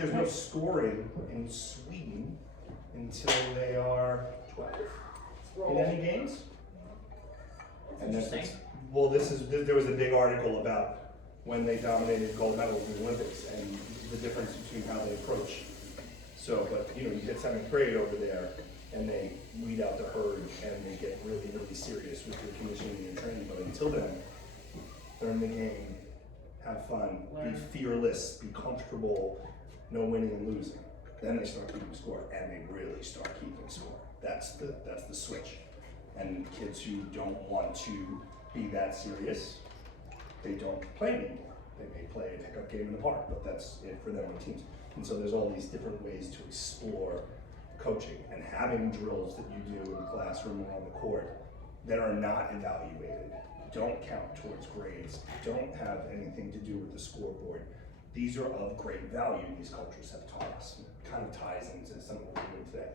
There's no scoring in Sweden until they are 12 in any games. And Interesting. well, there was a big article about when they dominated gold medals in the Olympics and the difference between how they approach. So, but you hit 7th grade over there and they weed out the herd and they get really, really serious with your conditioning and training. But until then, learn the game, have fun, be fearless, be comfortable, no winning and losing. Then they start keeping score, and they really start keeping score. That's the switch. And kids who don't want to be that serious, they don't play anymore. They may play a pickup game in the park, but that's it for them on teams. And so there's all these different ways to explore coaching and having drills that you do in the classroom or on the court that are not evaluated, don't count towards grades, don't have anything to do with the scoreboard. These are of great value, these cultures have taught us. It kind of ties into some of what we're doing today.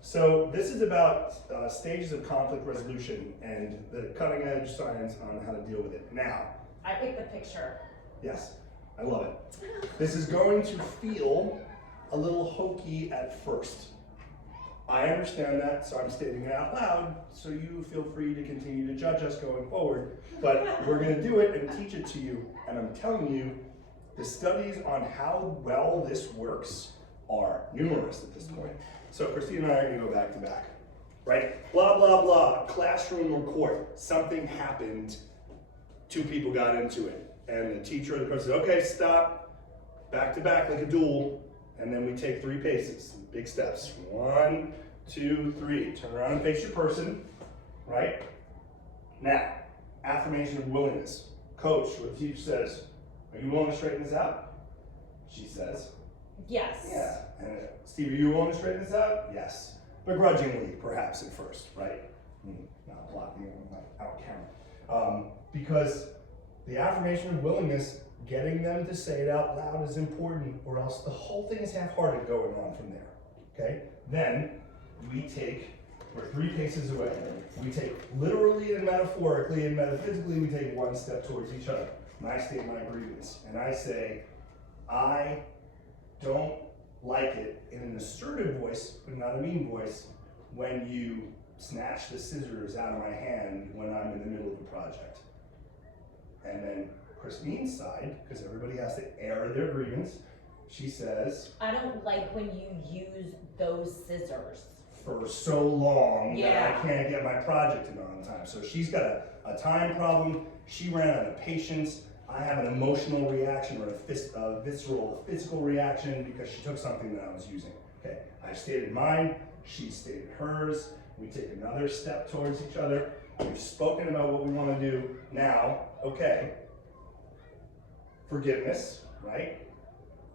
So this is about stages of conflict resolution and the cutting edge science on how to deal with it. Now, I picked the picture. yes, I love it. This is going to feel a little hokey at first. I understand that, so I'm stating it out loud, so you feel free to continue to judge us going forward, but we're gonna do it and teach it to you, and I'm telling you, the studies on how well this works are numerous at this point. So Christine and I are gonna go back to back, right? Blah, blah, blah, classroom or court, something happened, 2 people got into it, and the teacher or the coach said, okay, stop, back to back like a duel, and then we take 3 paces, big steps. 1, 2, 3, turn around and face your person, right? Now, affirmation of willingness. Coach, what the teacher says, are you willing to straighten this out? She says, Yes. yeah. And Steve, are you willing to straighten this out? Yes. Begrudgingly, perhaps at first, right? Not blocking, not out count. Because the affirmation of willingness, getting them to say it out loud is important, or else the whole thing is half-hearted going on from there, okay? Then we're 3 paces away. We take literally and metaphorically and metaphysically, we take 1 step towards each other. And I state my grievance, and I say, I don't like it in an assertive voice, but not a mean voice, when you snatch the scissors out of my hand when I'm in the middle of a project. And then Christine's side, because everybody has to air their grievance, she says, I don't like when you use those scissors. For so long that Yeah. I can't get my project in on time. So she's got a time problem, she ran out of patience, I have an emotional reaction or a visceral, physical reaction because she took something that I was using. Okay, I stated mine, she stated hers, we take another step towards each other, we've spoken about what we want to do. Now, okay, forgiveness, right?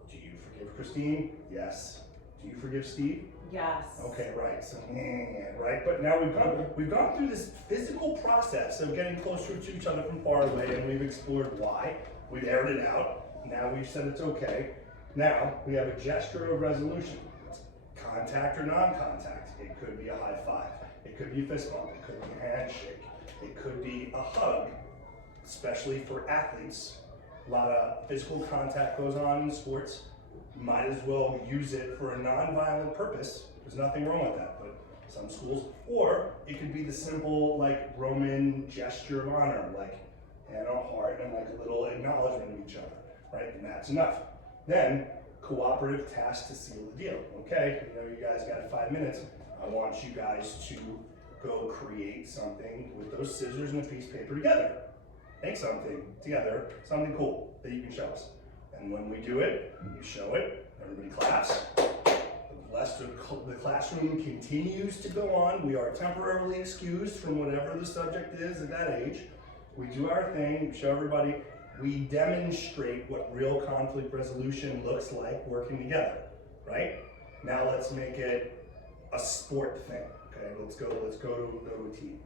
Do you forgive Christine? Yes. Do you forgive Steve? Yes. Okay, right. So, right. But now we've gone through this physical process of getting closer to each other from far away, and we've explored why. We've aired it out. Now we've said it's okay. Now we have a gesture of resolution. It's contact or non-contact. It could be a high five. It could be a fist bump. It could be a handshake. It could be a hug, especially for athletes. A lot of physical contact goes on in sports. You might as well use it for a non-violent purpose. There's nothing wrong with that, but some schools. Or it could be the simple, like, Roman gesture of honor, like hand on heart and like a little acknowledgement of each other, right? And that's enough. Then, cooperative task to seal the deal. Okay, you guys got 5 minutes. I want you guys to go create something with those scissors and a piece of paper together. Make something together, something cool that you can show us. And when we do it, you show it, everybody claps. The classroom continues to go on. We are temporarily excused from whatever the subject is at that age. We do our thing, we show everybody. We demonstrate what real conflict resolution looks like working together, right? Now let's make it a sport thing, okay? Let's go to a team.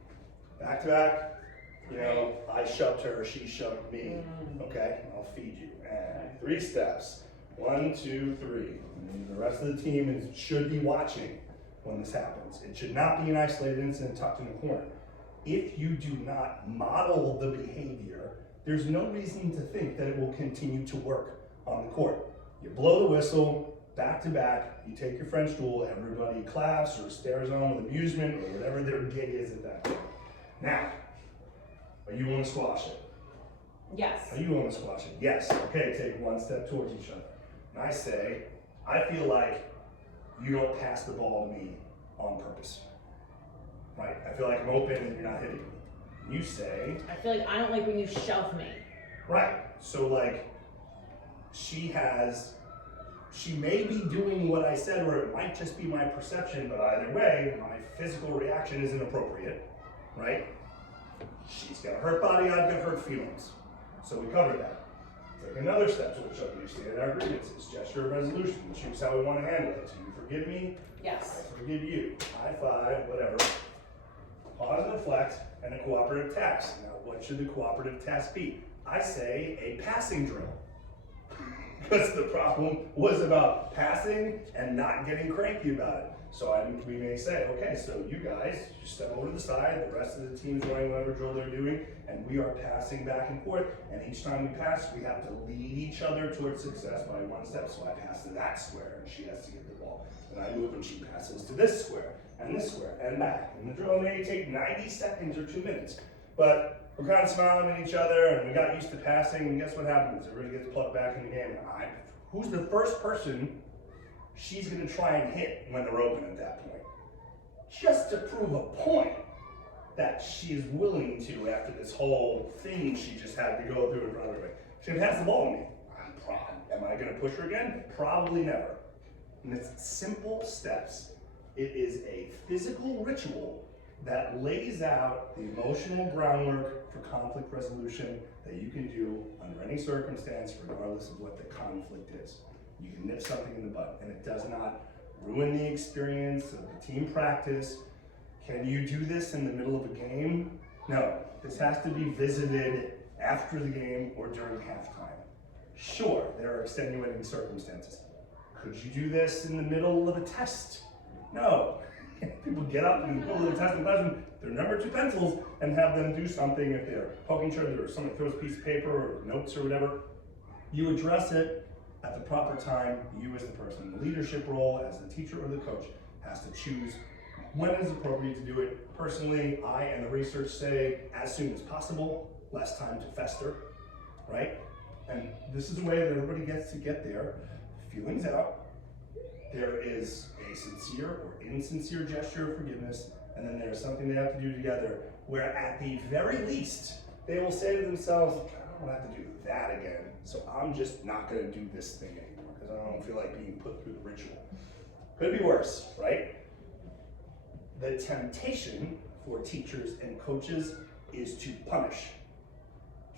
Back to back. I shoved her, she shoved me. Okay, I'll feed you. And 3 steps. 1, 2, 3. And the rest of the team should be watching when this happens. It should not be an isolated incident tucked in a corner. If you do not model the behavior, there's no reason to think that it will continue to work on the court. You blow the whistle, back to back, you take your French duel, everybody claps or stares on with amusement or whatever their gig is at that point. Now, are you willing to squash it? Yes. Are you willing to squash it? Yes. Okay, take one step towards each other. And I say, I feel like you don't pass the ball to me on purpose. Right? I feel like I'm open and you're not hitting me. You say, I feel like I don't like when you shove me. right. So like, she may be doing what I said, or it might just be my perception, but either way, my physical reaction is inappropriate, right? She's got a hurt body, I've got hurt feelings. So we cover that. Take another step to which we understand our grievances, gesture of resolution, choose how we want to handle it. So you forgive me, Yes. I forgive you. High five, whatever. Pause and reflect, and a cooperative task. Now, what should the cooperative task be? I say a passing drill. Because the problem was about passing and not getting cranky about it. So we may say, okay, so you guys just step over to the side, the rest of the team's running whatever drill they're doing, and we are passing back and forth, and each time we pass, we have to lead each other towards success by one step. So I pass to that square, and she has to get the ball. Then I move and she passes to this square, and back. And the drill may take 90 seconds or 2 minutes, but we're kind of smiling at each other, and we got used to passing, and guess what happens? Everybody gets plugged back in the game, and who's the first person she's gonna try and hit when they're open at that point? Just to prove a point that she is willing to after this whole thing she just had to go through in front of everybody. She's gonna pass the ball to me. Am I gonna push her again? Probably never. And it's simple steps. It is a physical ritual that lays out the emotional groundwork for conflict resolution that you can do under any circumstance, regardless of what the conflict is. You can nip something in the bud, and it does not ruin the experience of the team practice. Can you do this in the middle of a game? No, this has to be visited after the game or during halftime. Sure, there are extenuating circumstances. Could you do this in the middle of a test? No. People get up in the middle of the test in classroom, their number 2 pencils, and have them do something if they're poking each other or somebody throws a piece of paper or notes or whatever. You address it at the proper time. You as the person in the leadership role, as the teacher or the coach, has to choose when it is appropriate to do it. Personally, I and the research say as soon as possible, less time to fester, right? And this is a way that everybody gets to get their feelings out. There is a sincere or insincere gesture of forgiveness, and then there's something they have to do together where at the very least, they will say to themselves, I don't have to do that again, so I'm just not gonna do this thing anymore because I don't feel like being put through the ritual. Could be worse, right? The temptation for teachers and coaches is to punish,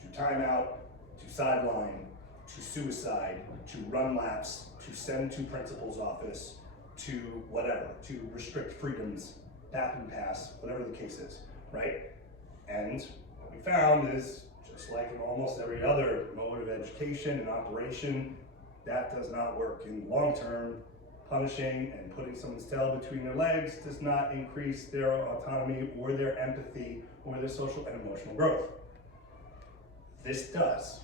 to time out, to sideline, to suicide, to run laps, to send to principal's office, to whatever, to restrict freedoms, bathroom pass, whatever the case is, right? And what we found is, just like in almost every other mode of education and operation, that does not work in the long term. Punishing and putting someone's tail between their legs does not increase their autonomy or their empathy or their social and emotional growth. This does.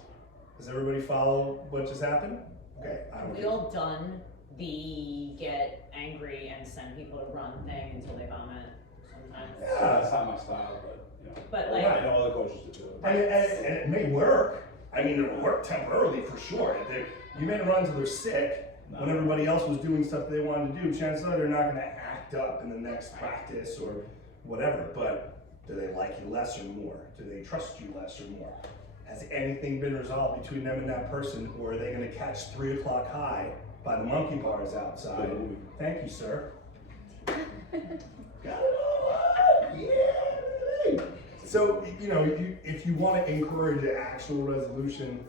Does everybody follow what just happened? Okay. Have we all done the get angry and send people to run thing until they vomit sometimes? Yeah. That's not my style, but you know. But I like, know other coaches do it. And it may work. I mean, it'll work temporarily for sure. You may run until they're sick when everybody else was doing stuff they wanted to do. Chances are they're not going to act up in the next practice or whatever. But do they like you less or more? Do they trust you less or more? Has anything been resolved between them and that person, or are they going to catch 3 o'clock high by the monkey bars outside? Thank you, sir. So, you know, if you want to encourage actual resolution,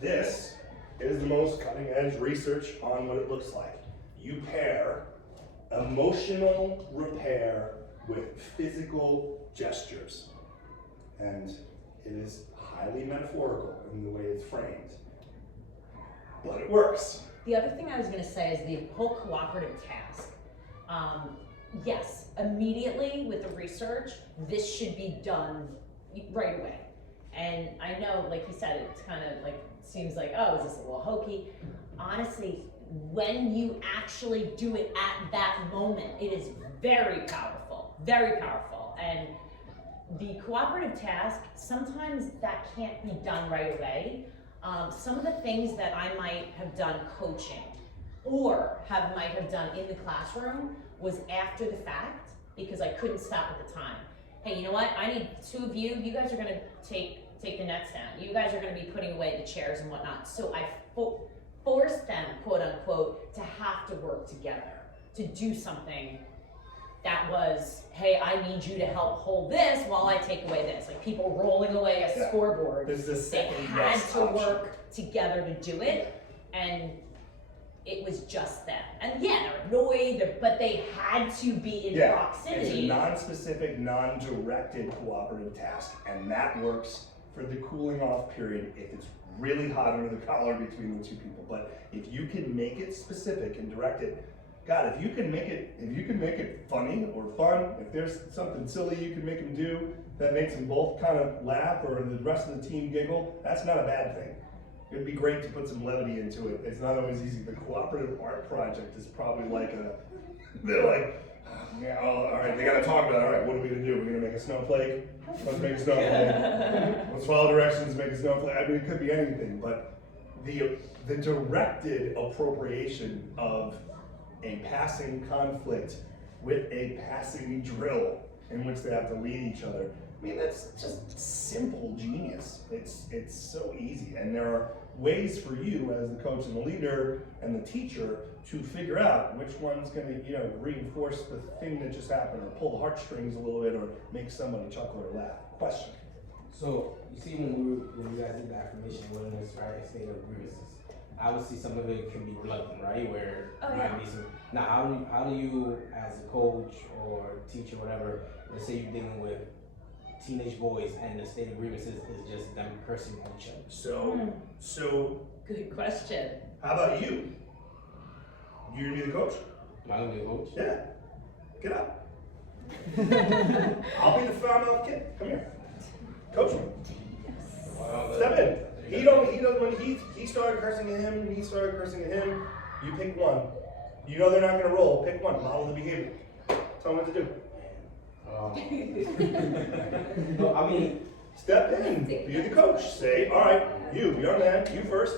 this is the most cutting edge research on what it looks like. You pair emotional repair with physical gestures. And it is highly metaphorical in the way it's framed. But it works. the other thing I was gonna say is the whole cooperative task. Yes, immediately with the research, this should be done right away. And I know, like you said, it's kind of like, seems like, oh, is this a little hokey? Honestly, when you actually do it at that moment, it is very powerful, very powerful. And the cooperative task, sometimes that can't be done right away. Some of the things that I might have done coaching or might have done in the classroom was after the fact, because I couldn't stop at the time. Hey, you know what? I need two of you. You guys are gonna take the nets down. You guys are gonna be putting away the chairs and whatnot. So I forced them, quote unquote, to have to work together, to do something that was, hey, I need you to help hold this while I take away this. Like people rolling away a scoreboard. This is a They second had best to option. work together to do it, and it was just them. And yeah, they're annoyed, but they had to be in It's a proximity. non-specific, non-directed cooperative task, and that works for the cooling off period if it's really hot under the collar between the two people. But if you can make it specific and directed, God, if you can make it funny or fun, if there's something silly you can make them do that makes them both kind of laugh or the rest of the team giggle, that's not a bad thing. It'd be great to put some levity into it. It's not always easy. The cooperative art project is probably like they're like, yeah, all right, they gotta talk about, all right, what are we gonna do? We're gonna make a snowflake? Let's make a snowflake. Let's follow directions, make a snowflake. I mean, it could be anything, but the directed appropriation of a passing conflict with a passing drill in which they have to lead each other. I mean, that's just simple genius. It's so easy, and there are ways for you as the coach and the leader and the teacher to figure out which one's going to, reinforce the thing that just happened, or pull the heartstrings a little bit, or make somebody chuckle or laugh. Question. So you see, when you guys did the affirmation, wellness, right, state of grievances, obviously some of it can be blunt, right? Where there might be some. Now, how do you, as a coach or teacher, whatever, let's say you're dealing with teenage boys and the state of grievances is just them cursing at each other. So Good question. how about you? You're gonna be the coach? Am I gonna be a coach? Yeah. Get up. I'll be the foul mouth kid. Come here. Coach me. Well, Step in. He does when he started cursing at him and he started cursing at him, you pick one. You know they're not gonna roll, pick one, model the behavior. Tell them what to do. No, I mean, Step in, be the coach. Say, all right, you, young man, you first.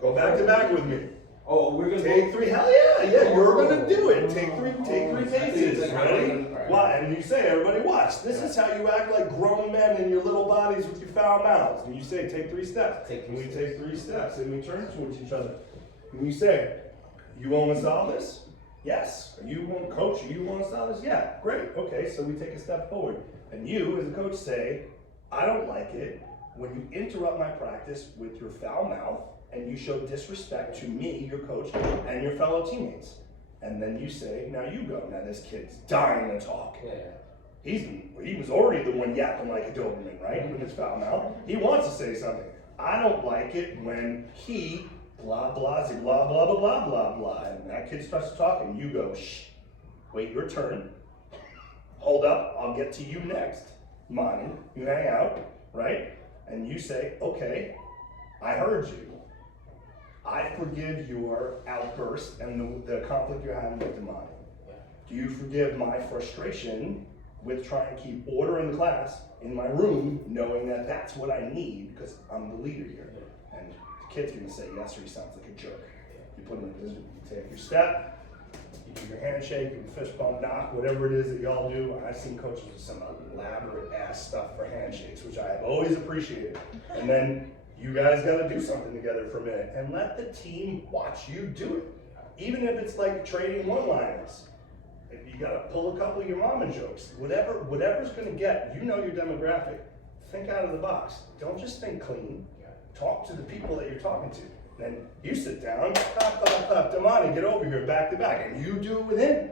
Go back to back with me. oh, we're gonna Take go. three, hell yeah, you're gonna do it. Take three paces, ready? What? And you say, everybody watch. This is how you act like grown men in your little bodies with your foul mouths. And you say, take 3 steps. Take And we 3 take 3 steps and we turn towards each other. And you say, you want to solve this? Yes. You want coach? You want to solve this? Yeah. Great. Okay. So we take a step forward. And you, as a coach, say, I don't like it when you interrupt my practice with your foul mouth and you show disrespect to me, your coach, and your fellow teammates. And then you say, now you go. Now this kid's dying to talk. Yeah. He was already the one yapping like a Doberman, right? With his foul mouth. He wants to say something. I don't like it when he blah blah blah blah blah blah blah blah. And that kid starts talking. You go, shh. Wait your turn. Hold up. I'll get to you next. Monty, you hang out, right? And you say, okay, I heard you. I forgive your outburst and the conflict you're having with Damani. Do you forgive my frustration with trying to keep order in the class in my room, knowing that that's what I need because I'm the leader here? And the kid's gonna say yes, or he sounds like a jerk. You put him in a position, you take your step, you do your handshake, your fist bump knock, whatever it is that y'all do. I've seen coaches with some elaborate ass stuff for handshakes, which I have always appreciated. And then you guys gotta do something together for a minute and let the team watch you do it. Even if it's like trading one-liners. If you gotta pull a couple of your mama jokes, whatever's gonna get, you know your demographic. Think out of the box. Don't just think clean. Talk to the people that you're talking to. Then you sit down, clap, clap, clap, Damani, get over here, back to back, and you do it with him.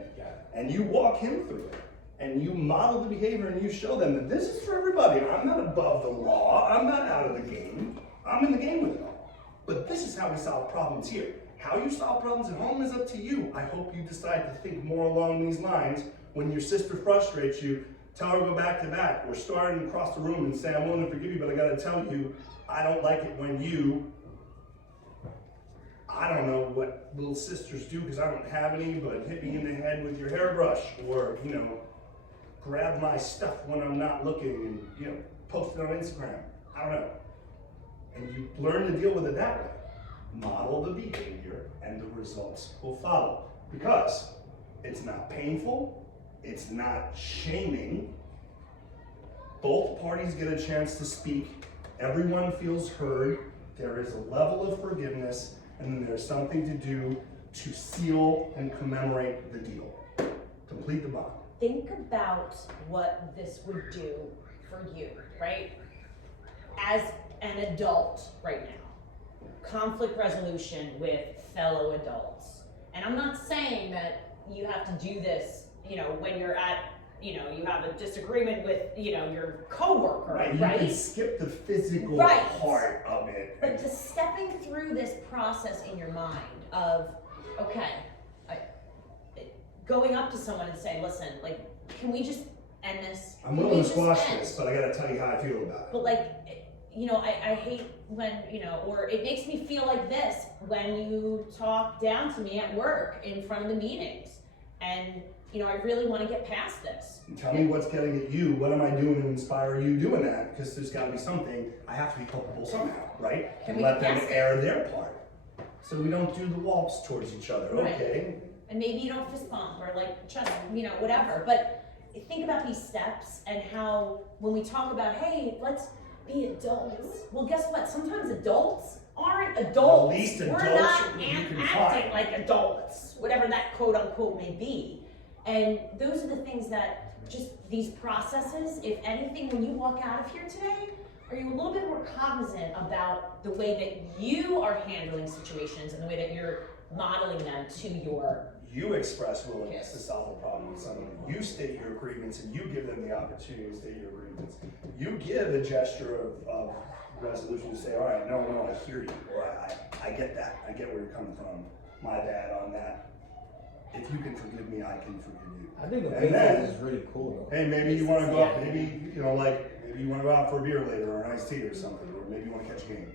And you walk him through it. And you model the behavior and you show them that this is for everybody. I'm not above the law. I'm not out of the game. I'm in the game with it all. But this is how we solve problems here. How you solve problems at home is up to you. I hope you decide to think more along these lines. When your sister frustrates you, tell her to go back to back. Or starting across the room and say, I'm willing to forgive you, but I gotta tell you, I don't like it when you. I don't know what little sisters do because I don't have any, but hit me in the head with your hairbrush, or, you know, grab my stuff when I'm not looking and, you know, post it on Instagram. I don't know. And you learn to deal with it that way. Model the behavior and the results will follow. Because it's not painful, it's not shaming. Both parties get a chance to speak. Everyone feels heard. There is a level of forgiveness, and then there's something to do to seal and commemorate the deal. Complete the bond. Think about what this would do for you, right? As an adult right now. Conflict resolution with fellow adults. And I'm not saying that you have to do this, you know, when you're at, you know, you have a disagreement with, you know, your coworker, right? You can skip the physical part of it. But just stepping through this process in your mind of, okay, going up to someone and saying, listen, like, can we just end this? I'm willing to squash this, but I gotta tell you how I feel about it. But like, you know, I hate when, you know, or it makes me feel like this when you talk down to me at work in front of the meetings. And, you know, I really want to get past this. Tell me what's getting at you. What am I doing to inspire you doing that? Because there's got to be something. I have to be culpable somehow, right? And let them air their part. So we don't do the waltz towards each other, okay? And maybe you don't fist bump or like just, you know, whatever. But think about these steps and how when we talk about, hey, let's be adults. Well, guess what? Sometimes adults aren't adults. At least we're adults not you can acting find. like adults, whatever that quote unquote may be. And those are the things that just these processes, if anything, when you walk out of here today, are you a little bit more cognizant about the way that you are handling situations and the way that you're modeling them to your... You express willingness to solve a problem with someone. You state your grievance and you give them the opportunity to state your grievance. You give a gesture of resolution to say, all right, no, I hear you, or I get that. I get where you're coming from. My bad on that. If you can forgive me, I can forgive you. I think the And big then, thing is really cool though. hey, maybe you want to go out, maybe, you know, like, maybe you want to go out for a beer later or an iced tea or something, or maybe you want to catch a game.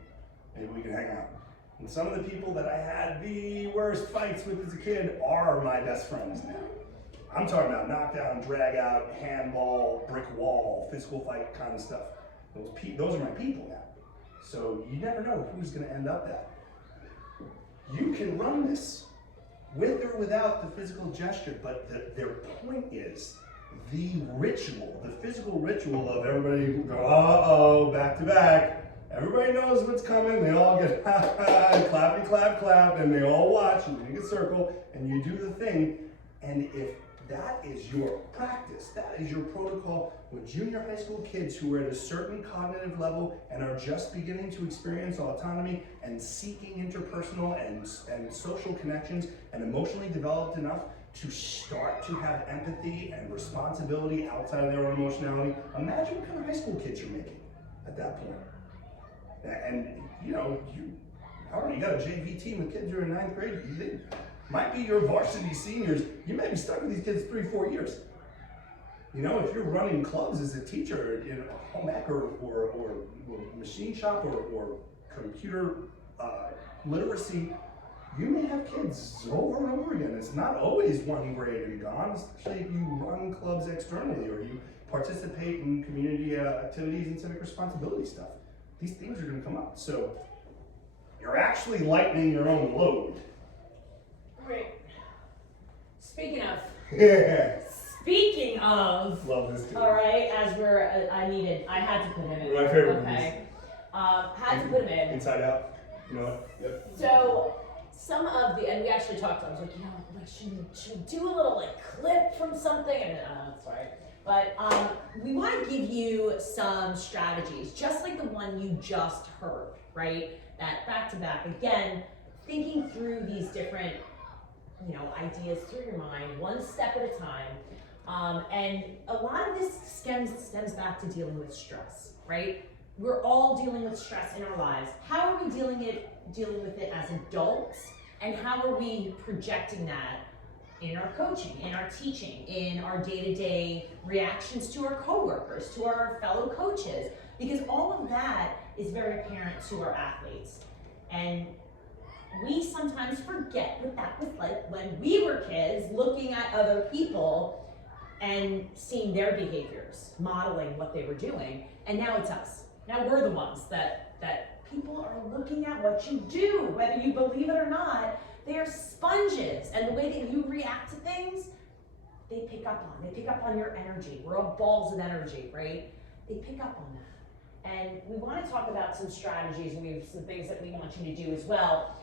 Maybe we can hang out. And some of the people that I had the worst fights with as a kid are my best friends now. I'm talking about knockdown, drag out, handball, brick wall, physical fight kind of stuff. Those are my people now. So you never know who's going to end up that. You can run this with or without the physical gesture, but their point is the ritual, the physical ritual of everybody go, uh-oh, back to back. Everybody knows what's coming. They all get clappy, clap, clap, and they all watch and make a circle, and you do the thing. And if that is your practice, that is your protocol with junior high school kids who are at a certain cognitive level and are just beginning to experience autonomy and seeking interpersonal and social connections and emotionally developed enough to start to have empathy and responsibility outside of their own emotionality, imagine what kind of high school kids you're making at that point. And you know, you got a JV team with kids who are in 9th grade. They might be your varsity seniors. You may be stuck with these kids 3-4 years. You know, if you're running clubs as a teacher in a home ec or machine shop or computer literacy, you may have kids over and over again. It's not always one grade and gone, especially if you run clubs externally or you participate in community activities and civic responsibility stuff. These things are going to come up. So you're actually lightening your own load. Right. Speaking of, Love this dude. all right, as we're, I had to put him in. My favorite Okay. Had to put him in. Inside Out. You know what? Yep. So some of the, and we actually talked, I was like, you know, like, should we do a little like clip from something? And sorry. But we want to give you some strategies, just like the one you just heard, right? That back to back, again, thinking through these different, you know, ideas through your mind, one step at a time. And a lot of this stems back to dealing with stress, right? We're all dealing with stress in our lives. How are we dealing with it as adults? And how are we projecting that in our coaching, in our teaching, in our day-to-day reactions to our coworkers, to our fellow coaches? Because all of that is very apparent to our athletes. And we sometimes forget what that was like when we were kids, looking at other people and seeing their behaviors, modeling what they were doing, and now it's us. Now we're the ones that people are looking at what you do, whether you believe it or not. They are sponges, and the way that you react to things, they pick up on. They pick up on your energy. We're all balls of energy, right? They pick up on that. And we want to talk about some strategies, and we have some things that we want you to do as well.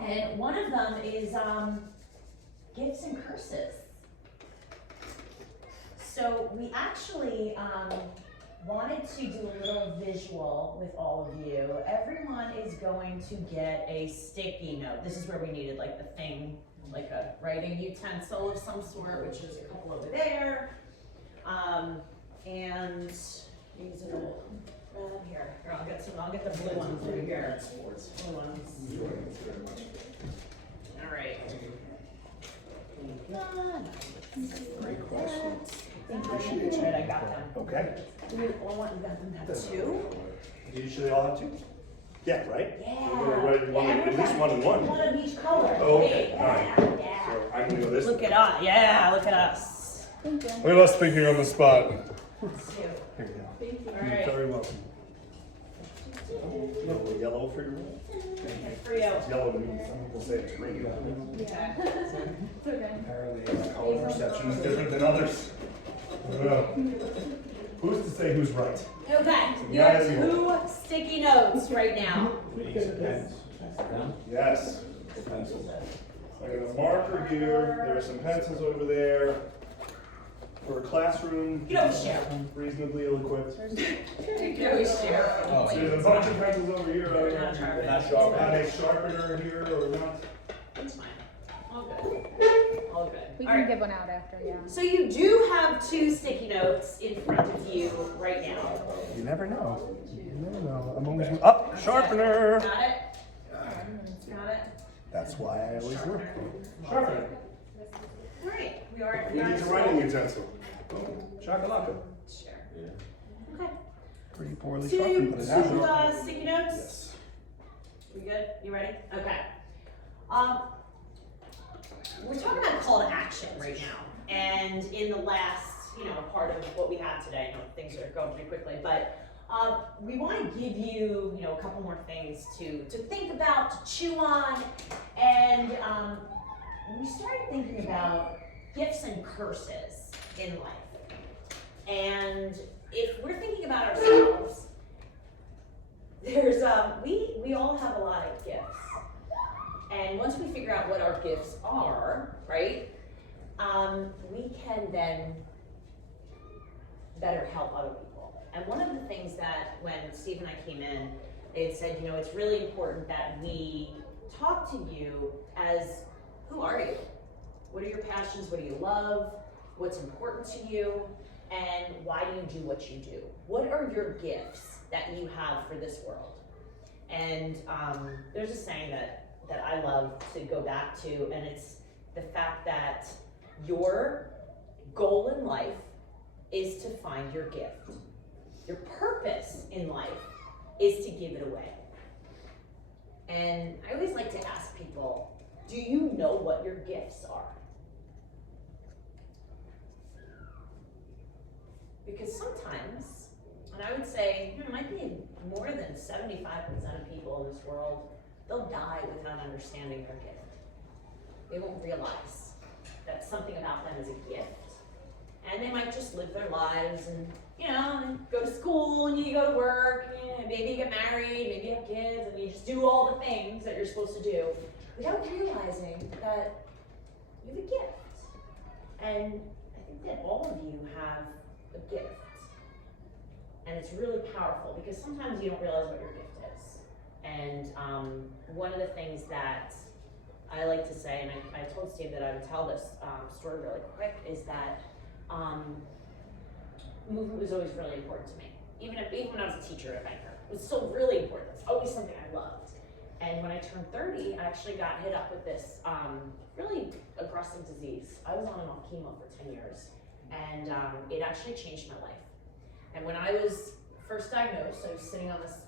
And one of them is gifts and curses. So we actually wanted to do a little visual with all of you. Everyone is going to get a sticky note. This is where we needed like the thing, like a writing utensil of some sort, which is a couple over there. And these are the here. I'll get the blue ones over here. Blue ones. All right. Great question. Appreciate you. Right, I got them. Okay. Do we all want them to have two? Do you usually all have two? Yeah, right? Yeah. We're gonna write one, at least one and one. One of each color. Oh, okay. Yeah. All right. Yeah. So I'm gonna go this Look way. at us. Yeah, look at us. Thank you. Look at us thinking on the spot. Let's see. Here you go. Thank you. All right. You're very welcome. A little yellow for your room. Okay, for you. It's yellow to me. Some people say it's green. Okay. It's okay. Apparently, color perception is different than others. I don't know. Who's to say who's right? Okay. You Yeah, have yeah. two sticky notes right now. We need some pens. Yes. I got a marker here. There are some pencils over there. For a classroom, You don't share. reasonably ill-equipped. You can always share. Oh, So there's a bunch of pencils over here. They're not sharp. Not sharp. Not a sharpener here or not. It's fine. All good. All good. We All can right. give one out after, yeah. So you do have two sticky notes in front of you right now. You never know. You never know. I'm always up. Sharpener. Got it? Got it? That's why I always look. Sharpener. All right. We are. We need a writing utensil. Shakalaka. Sure. Okay. Pretty poorly Two, sharpened, but it happened. sticky notes. Yes. We good? You ready? Okay. We're talking about call to action right now, and in the last, part of what we have today, things are going pretty quickly, but we want to give you, a couple more things to think about, to chew on, and we started thinking about gifts and curses in life. And if we're thinking about ourselves, there's we all have a lot of gifts. And once we figure out what our gifts are, right, we can then better help other people. And one of the things that when Steve and I came in, they had said, it's really important that we talk to you as, who are you? What are your passions? What do you love? What's important to you? And why do you do what you do? What are your gifts that you have for this world? And there's a saying that I love to go back to, and it's the fact that your goal in life is to find your gift. Your purpose in life is to give it away. And I always like to ask people, do you know what your gifts are? Because sometimes, and I would say, it might be more than 75% of people in this world, they'll die without understanding their gift. They won't realize that something about them is a gift. And they might just live their lives and, go to school and you go to work, and maybe you get married, maybe you have kids, and you just do all the things that you're supposed to do without realizing that you have a gift. And I think that all of you have a gift. And it's really powerful because sometimes you don't realize what your gift is. And one of the things that I like to say, and I told Steve that I would tell this story really quick, is that movement was always really important to me. Even when I was a teacher at Feinberg, it was still really important. It's always something I loved. And when I turned 30, I actually got hit up with this really aggressive disease. I was on and off chemo for 10 years, and it actually changed my life. And when I was first diagnosed, I was sitting on this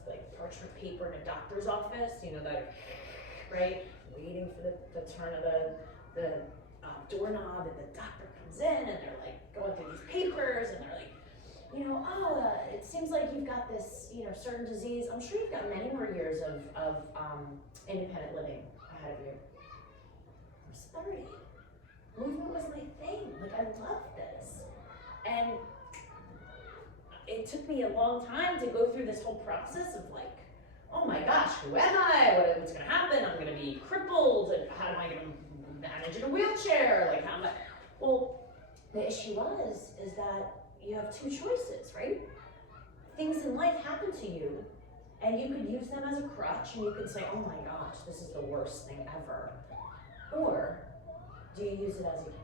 parchment paper in a doctor's office, that right? Waiting for the turn of the doorknob, and the doctor comes in, and they're like going through these papers, and they're like, it seems like you've got this, certain disease. I'm sure you've got many more years of independent living ahead of you. I was 30. Movement was my thing. Like, I loved this. And it took me a long time to go through this whole process of like, oh my gosh, who am I? What's gonna happen? I'm gonna be crippled, and how am I gonna manage in a wheelchair? Like, how am I? Well, the issue is that you have two choices, right? Things in life happen to you, and you could use them as a crutch, and you could say, oh my gosh, this is the worst thing ever. Or do you use it as a gift?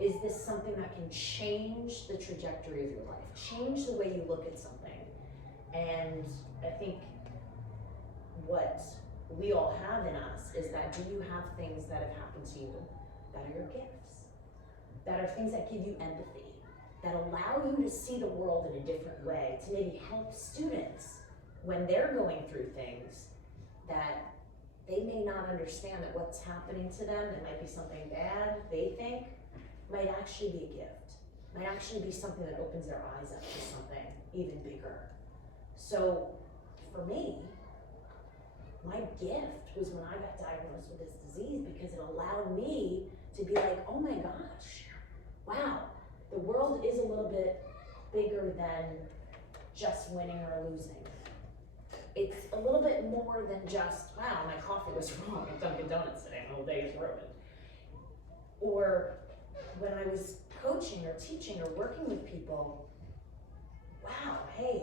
Is this something that can change the trajectory of your life, change the way you look at something? And I think what we all have in us is that, do you have things that have happened to you that are your gifts? That are things that give you empathy, that allow you to see the world in a different way, to maybe help students when they're going through things that they may not understand, that what's happening to them, that might be something bad, they think, might actually be a gift, might actually be something that opens their eyes up to something even bigger. So for me, my gift was when I got diagnosed with this disease, because it allowed me to be like, oh my gosh, wow, the world is a little bit bigger than just winning or losing. It's a little bit more than just, wow, my coffee was wrong at Dunkin' Donuts today, my whole day is ruined. Or when I was coaching or teaching or working with people, wow, hey,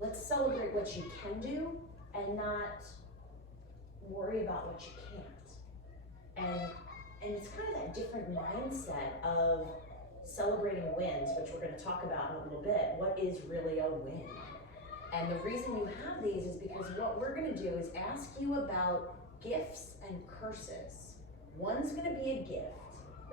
let's celebrate what you can do and not worry about what you can't. And it's kind of that different mindset of celebrating wins, which we're going to talk about in a little bit. What is really a win? And the reason you have these is because what we're going to do is ask you about gifts and curses. One's going to be a gift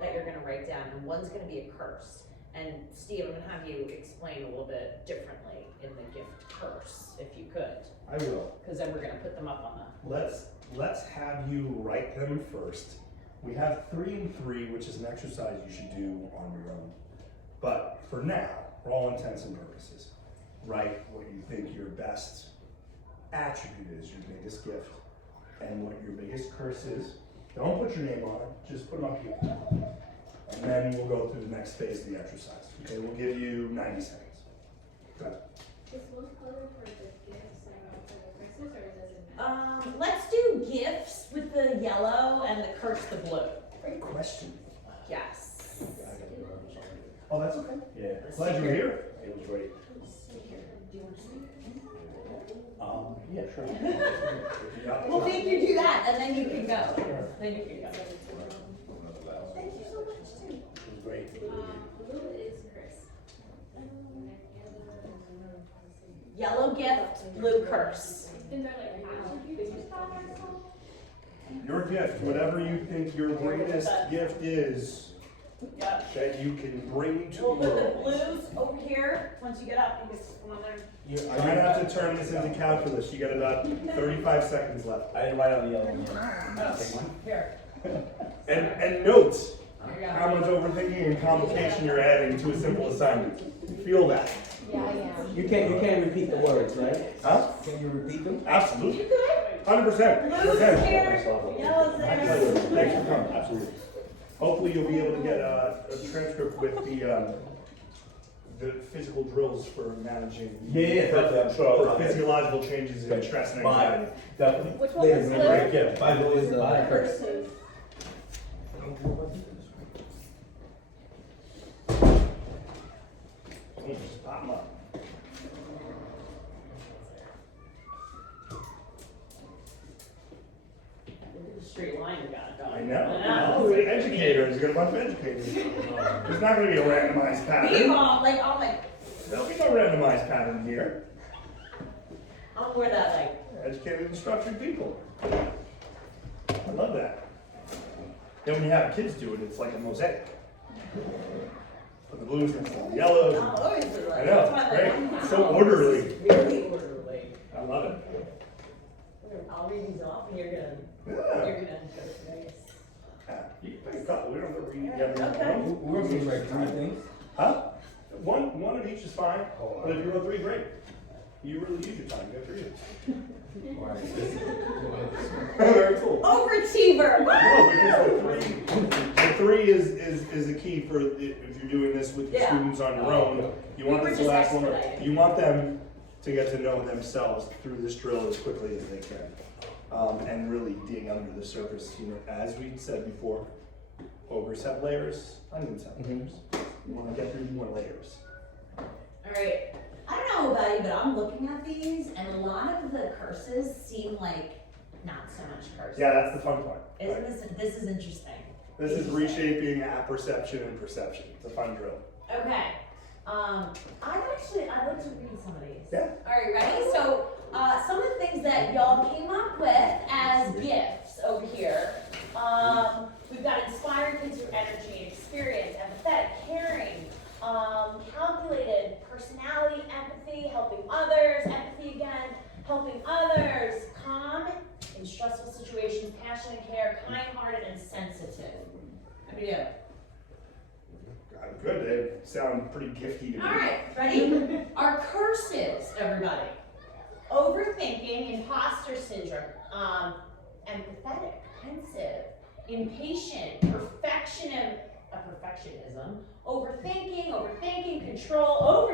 that you're going to write down, and one's going to be a curse. And Steve, I'm going to have you explain a little bit differently in the gift curse, if you could. I will. Because then we're going to put them up on the. Let's have you write them first. We have 3 and 3, which is an exercise you should do on your own. But for now, for all intents and purposes, write what you think your best attribute is, your biggest gift, and what your biggest curse is. Don't put your name on it, just put them up here. And then we'll go through the next phase of the exercise. Okay, we'll give you 90 seconds. Go ahead. Is one color for the gifts and one for the curses, or does it matter? Let's do gifts with the yellow and the curse the blue. Great question. Yes. Oh, that's okay. Yeah, Glad you were here. it was great. Do you want to see? Yeah, sure. We'll make you do that, and then you can go. Then you can go. Thank you so much, too. It was great. Blue is curse. Yellow gift, blue curse. Is there like attributes or something? Your gift, whatever you think your greatest gift is, Yep. that you can bring to the We'll put the world. blues over here. Once you get up, you can just go on there. Try not to turn this into calculus. You got about 35 seconds left. I didn't write on the other one. Take one. Here. And note There you go. how much overthinking and complication you're adding to a simple assignment. Feel that. Yeah. You can't repeat the words, right? Huh? Can you repeat them? Absolutely. You good? 100%. Blues Okay. here, yellow's My there. pleasure. Thanks for coming. Absolutely. Hopefully you'll be able to get a transcript with the physical drills for managing Definitely, I'm sure. for physiological changes in stress and anxiety. Definitely. Which one was blue? Great gift. By the way, it's the Curses. Just pop 'em up. Look at the straight line you got going. I know. The educators, you got a bunch of educators. There's not gonna be a randomized pattern. Meanwhile, like, I'm like, There'll be no randomized pattern here. I'm where that like. Educated and structured people. I love that. Then when you have kids do it, it's like a mosaic. Put the blues next to the yellows. Oh, always do I that. know, That's why I'm great. like, So wow, orderly. this is really orderly. I love it. I'll I'll read these off and you're gonna go through. You can pick a couple, we don't have to read every Okay. one. We're gonna do like 3 things. Huh? One of each is fine, but if you wrote 3, great. You really use your time, go 3. Alright. Very cool. Overachiever. No, because the three is a key for if you're doing this with your Yeah. students on your own. You want We were this to just last longer. expediting. You want them to get to know themselves through this drill as quickly as they can. And really dig under the surface. You know, as we said before, ogres have layers, onions have layers. You want to get through more layers. All right. I don't know about you, but I'm looking at these, and a lot of the curses seem like not so much curses. Yeah, that's the fun part. Isn't this is interesting. This is reshaping apperception and perception. It's a fun drill. Okay. I'd like to read some of these. Yeah. All right, ready? So, some of the things that y'all came up with as gifts over here. We've got inspiring kids through energy and experience, empathetic, caring, calculated, personality, empathy, helping others, empathy again, helping others, calm in stressful situations, passionate care, kind-hearted, and sensitive. How do you do? Good. They sound pretty gifty to me. All right, ready? Our curses, everybody. Overthinking, imposter syndrome, empathetic, pensive, impatient, perfectionism, overthinking, control,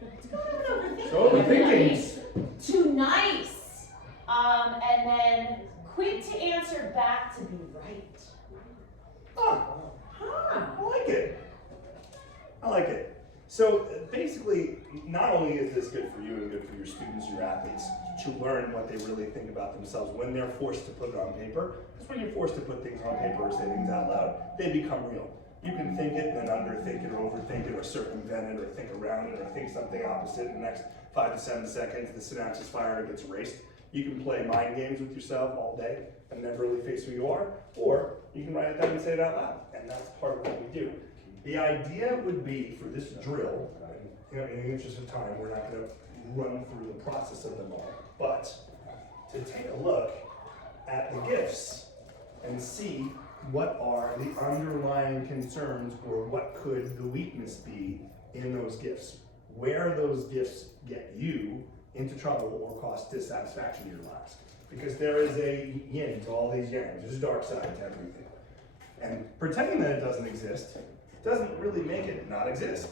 what's going on with overthinking? So overthinking. Too nice. And then quick to answer back to be right. I like it. I like it. So basically, not only is this good for you and good for your students, your athletes, to learn what they really think about themselves when they're forced to put it on paper. Because when you're forced to put things on paper or say things out loud, they become real. You can think it and then underthink it or overthink it or circumvent it or think around it or think something opposite in the next 5 to 7 seconds. The synapse is fired, it gets erased. You can play mind games with yourself all day and never really face who you are, or you can write it down and say it out loud. And that's part of what we do. The idea would be for this drill, in the interest of time, we're not going to run through the process of them all, but to take a look at the gifts and see what are the underlying concerns or what could the weakness be in those gifts. Where those gifts get you into trouble or cause dissatisfaction in your lives. Because there is a yin to all these yangs, there's a dark side to everything. And pretending that it doesn't exist doesn't really make it not exist.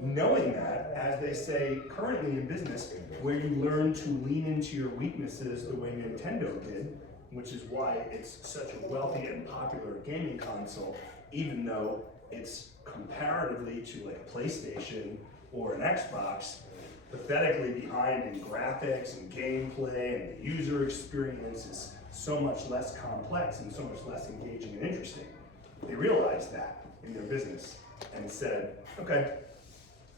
Knowing that, as they say currently in business, where you learn to lean into your weaknesses the way Nintendo did, which is why it's such a wealthy and popular gaming console, even though it's comparatively to like a PlayStation or an Xbox, pathetically behind in graphics and gameplay, and the user experience is so much less complex and so much less engaging and interesting. They realized that in their business and said, okay,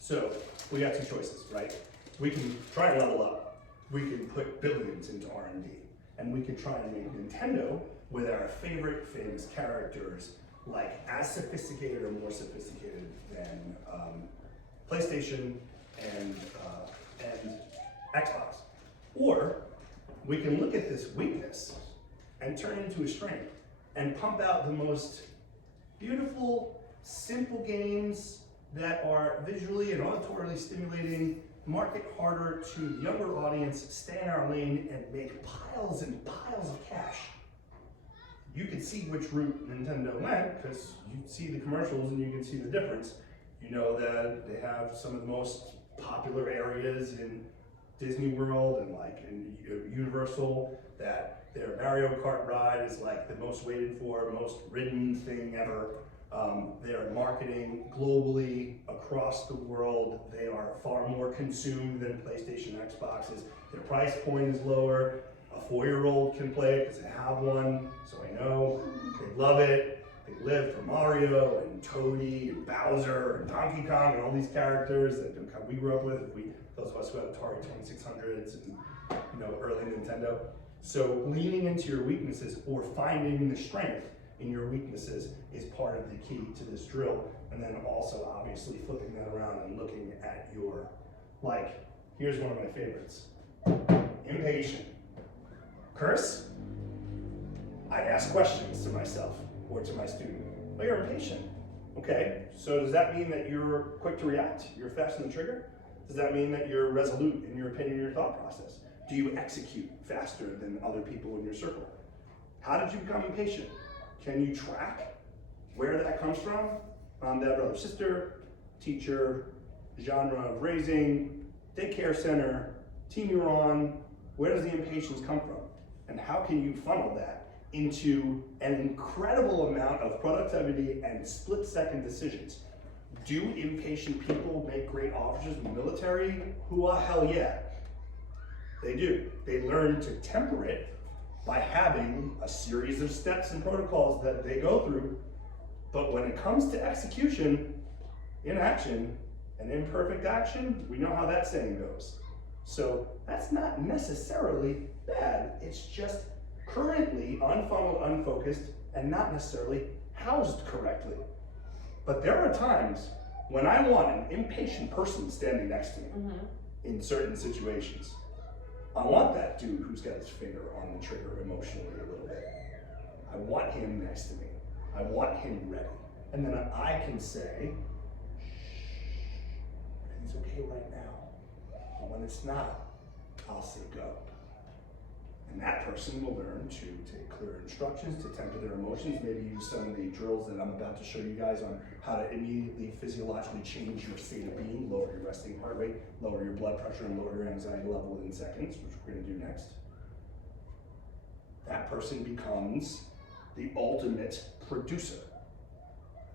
so we got 2 choices, right? We can try and level up. We can put billions into R&D. And we can try and make Nintendo with our favorite famous characters like as sophisticated or more sophisticated than PlayStation and Xbox. Or we can look at this weakness and turn it into a strength and pump out the most beautiful, simple games that are visually and auditorily stimulating, market harder to the younger audience, stay in our lane, and make piles and piles of cash. You can see which route Nintendo went because you see the commercials and you can see the difference. You know that they have some of the most popular areas in Disney World and like in Universal, that their Mario Kart ride is like the most waited for, most ridden thing ever. They're marketing globally across the world. They are far more consumed than PlayStation and Xboxes. Their price point is lower. A 4-year-old can play it because they have one, so I know. They love it. They live for Mario and Toady and Bowser and Donkey Kong and all these characters that we grew up with. Those of us who have Atari 2600s and early Nintendo. So leaning into your weaknesses or finding the strength in your weaknesses is part of the key to this drill. And then also obviously flipping that around and looking at here's one of my favorites. Impatient. Curse? I'd ask questions to myself or to my student. Oh, you're impatient. Okay, so does that mean that you're quick to react? You're fast on the trigger? Does that mean that you're resolute in your opinion and your thought process? Do you execute faster than other people in your circle? How did you become impatient? Can you track where that comes from? Mom, dad, brother, sister, teacher, genre of raising, daycare center, team you're on. Where does the impatience come from? And how can you funnel that into an incredible amount of productivity and split-second decisions? Do impatient people make great officers in the military? Hell yeah. They do. They learn to temper it by having a series of steps and protocols that they go through. But when it comes to execution, inaction, and imperfect action, we know how that saying goes. So that's not necessarily bad. It's just currently unfunneled, unfocused, and not necessarily housed correctly. But there are times when I want an impatient person standing next to me in certain situations. I want that dude who's got his finger on the trigger emotionally a little bit. I want him next to me. I want him ready. And then I can say, everything's okay right now. But when it's not, I'll say go. And that person will learn to take clear instructions, to temper their emotions, maybe use some of the drills that I'm about to show you guys on how to immediately physiologically change your state of being, lower your resting heart rate, lower your blood pressure, and lower your anxiety level within seconds, which we're gonna do next. That person becomes the ultimate producer,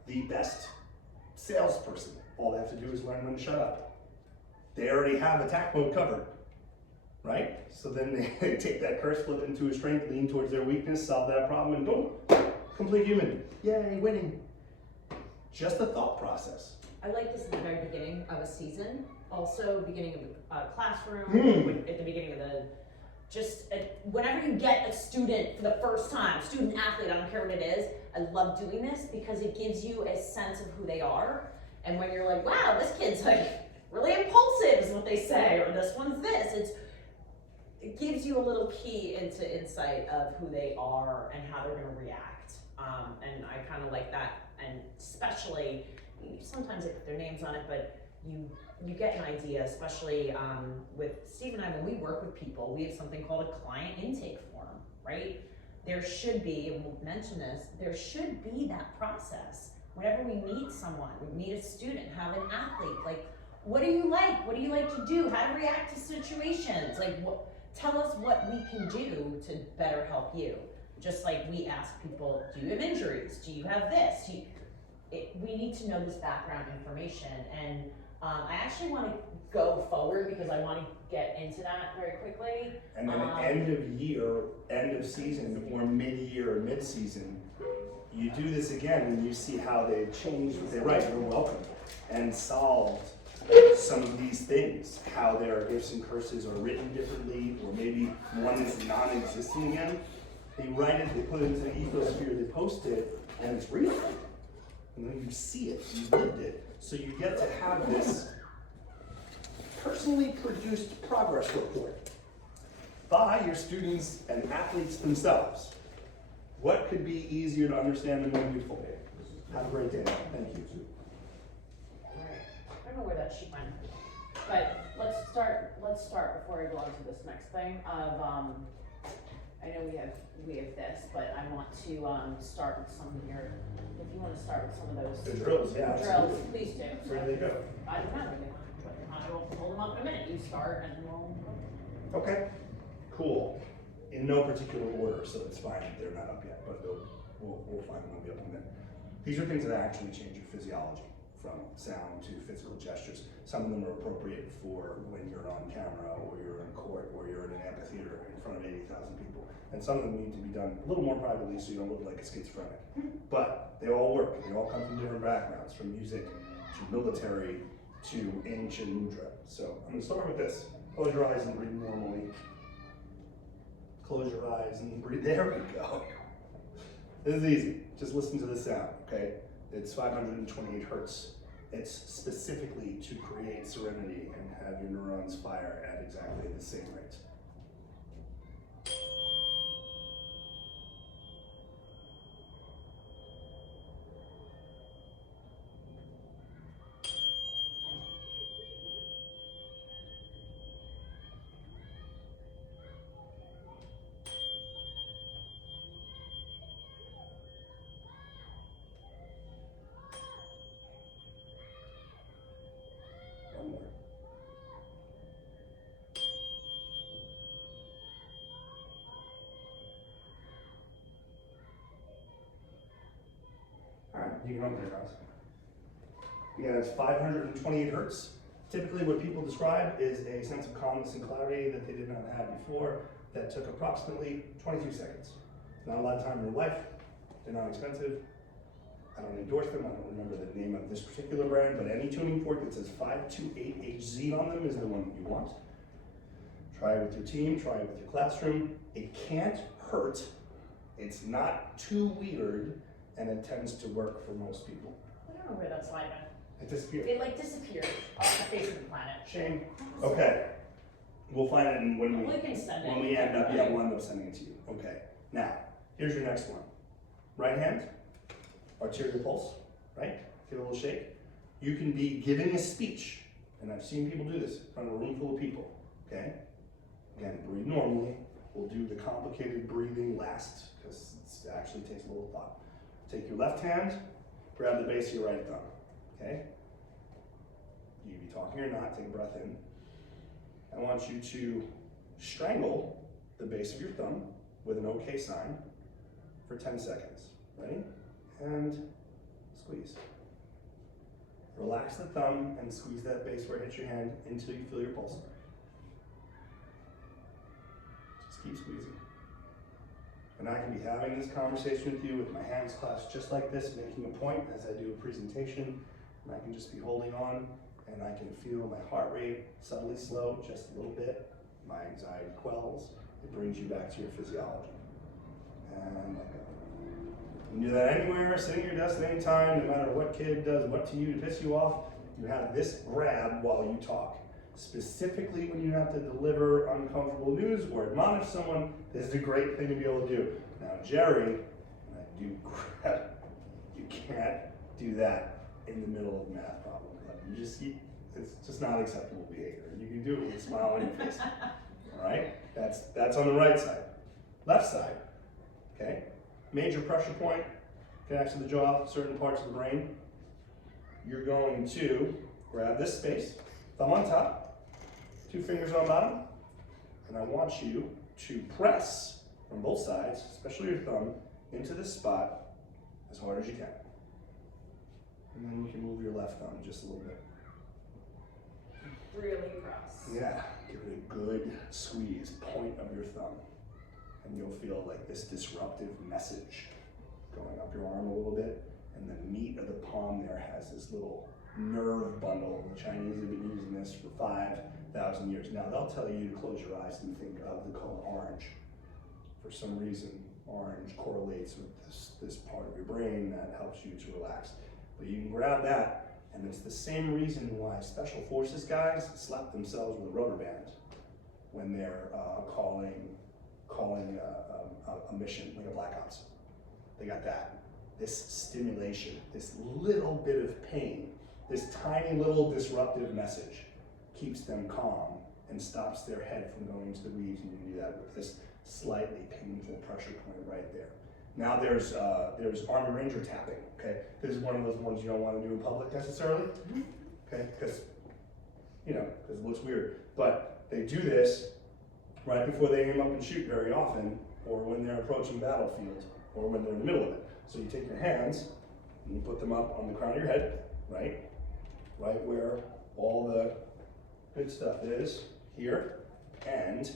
the best salesperson. All they have to do is learn when to shut up. They already have attack mode covered. Right? So then they take that curse, flip it into a strength, lean towards their weakness, solve that problem, and boom, complete human. Yay, winning. Just a thought process. I like this at the very beginning of a season, also beginning of a classroom, at the beginning of whenever you get a student for the first time, student athlete, I don't care what it is, I love doing this because it gives you a sense of who they are. And when you're like, wow, this kid's like really impulsive is what they say, or this one's this, it gives you a little key into insight of who they are and how they're going to react. And I kind of like that. And especially, sometimes they put their names on it, but you get an idea, especially with Steve and I, when we work with people, we have something called a client intake form, right? There should be, and we'll mention this, there should be that process. Whenever we meet someone, we meet a student, have an athlete, like, what do you like? What do you like to do? How to react to situations? Like, tell us what we can do to better help you. Just like we ask people, do you have injuries? Do you have this? We need to know this background information. And I actually want to go forward because I want to get into that very quickly. And then end of year, end of season, or mid-year or mid-season, you do this again and you see how they've changed what they write. You're welcome. And solved some of these things, how their gifts and curses are written differently, or maybe one is non-existent again. They write it, they put it into the ethosphere, they post it, and it's real. And then you see it, you lived it. So you get to have this personally produced progress report by your students and athletes themselves. What could be easier to understand and more useful? Have a great day. Thank you. I don't know where that sheet went, but let's start before I go on to this next thing of, I know we have this, but I want to start with some of your, if you want to start with some of those. The drills, yeah. Drills, Absolutely. please do. Where do they go? I don't know, I will hold them up in a minute, you start and we'll. Okay, cool. In no particular order, so it's fine if they're not up yet, but we'll find them, they'll be up in a minute. These are things that actually change your physiology, from sound to physical gestures. Some of them are appropriate for when you're on camera, or you're in court, or you're in an amphitheater in front of 80,000 people. And some of them need to be done a little more privately so you don't look like a schizophrenic. But they all work, they all come from different backgrounds, from music to military to ancient mudra. So I'm gonna start with this. Close your eyes and breathe normally. Close your eyes and breathe, there we go. This is easy, just listen to the sound, okay? It's 528 hertz. It's specifically to create serenity and have your neurons fire at exactly the same rate. You can open it, guys. Again, it's 528 hertz. Typically what people describe is a sense of calmness and clarity that they did not have before that took approximately 22 seconds. Not a lot of time in your life. They're not expensive. I don't endorse them. I don't remember the name of this particular brand, but any tuning fork that says 528HZ on them is the one that you want. Try it with your team, try it with your classroom. It can't hurt. It's not too weird, and it tends to work for most people. I don't know where that slide went. It disappeared. It like disappeared off the face of the planet. Shame. Okay. We'll find it when We can send it. when we end up, yeah, we'll end up sending it to you. Okay. Now, here's your next one. Right hand, arterial pulse, right? Give it a little shake. You can be giving a speech, and I've seen people do this in front of a room full of people, okay? Again, breathe normally. We'll do the complicated breathing last, because it actually takes a little thought. Take your left hand, grab the base of your right thumb, okay? You can be talking or not, take a breath in. I want you to strangle the base of your thumb with an OK sign for 10 seconds. Ready? And squeeze. Relax the thumb and squeeze that base where it hits your hand until you feel your pulse. Just keep squeezing. And I can be having this conversation with you with my hands clasped just like this, making a point as I do a presentation, and I can just be holding on, and I can feel my heart rate subtly slow just a little bit. My anxiety quells. It brings you back to your physiology. And let go. You can do that anywhere, sitting at your desk at any time, no matter what kid does what to you to piss you off. You have this grab while you talk. Specifically when you have to deliver uncomfortable news or admonish someone, this is a great thing to be able to do. Now, Jerry, and I do grab, you can't do that in the middle of a math problem. It's just not acceptable behavior. You can do it with a smile on your face. All right? That's on the right side. Left side, okay? Major pressure point connects to the jaw, certain parts of the brain. You're going to grab this space, thumb on top, 2 fingers on bottom, and I want you to press from both sides, especially your thumb, into this spot as hard as you can. And then you can move your left thumb just a little bit. Really press. Yeah, give it a good squeeze, point of your thumb. And you'll feel like this disruptive message going up your arm a little bit, and the meat of the palm there has this little nerve bundle. The Chinese have been using this for 5,000 years. Now they'll tell you to close your eyes and think of the color orange. For some reason, orange correlates with this part of your brain that helps you to relax. But you can grab that, and it's the same reason why special forces guys slap themselves with a rubber band when they're calling a mission, like a Black Ops. They got that. This stimulation, this little bit of pain, this tiny little disruptive message keeps them calm and stops their head from going to the weeds, and you can do that with this slightly painful pressure point right there. Now there's Army Ranger tapping, okay? This is one of those ones you don't want to do in public necessarily, okay? Because it looks weird. But they do this right before they aim up and shoot very often, or when they're approaching battlefield, or when they're in the middle of it. So you take your hands and you put them up on the crown of your head, right? Right where all the good stuff is, here, and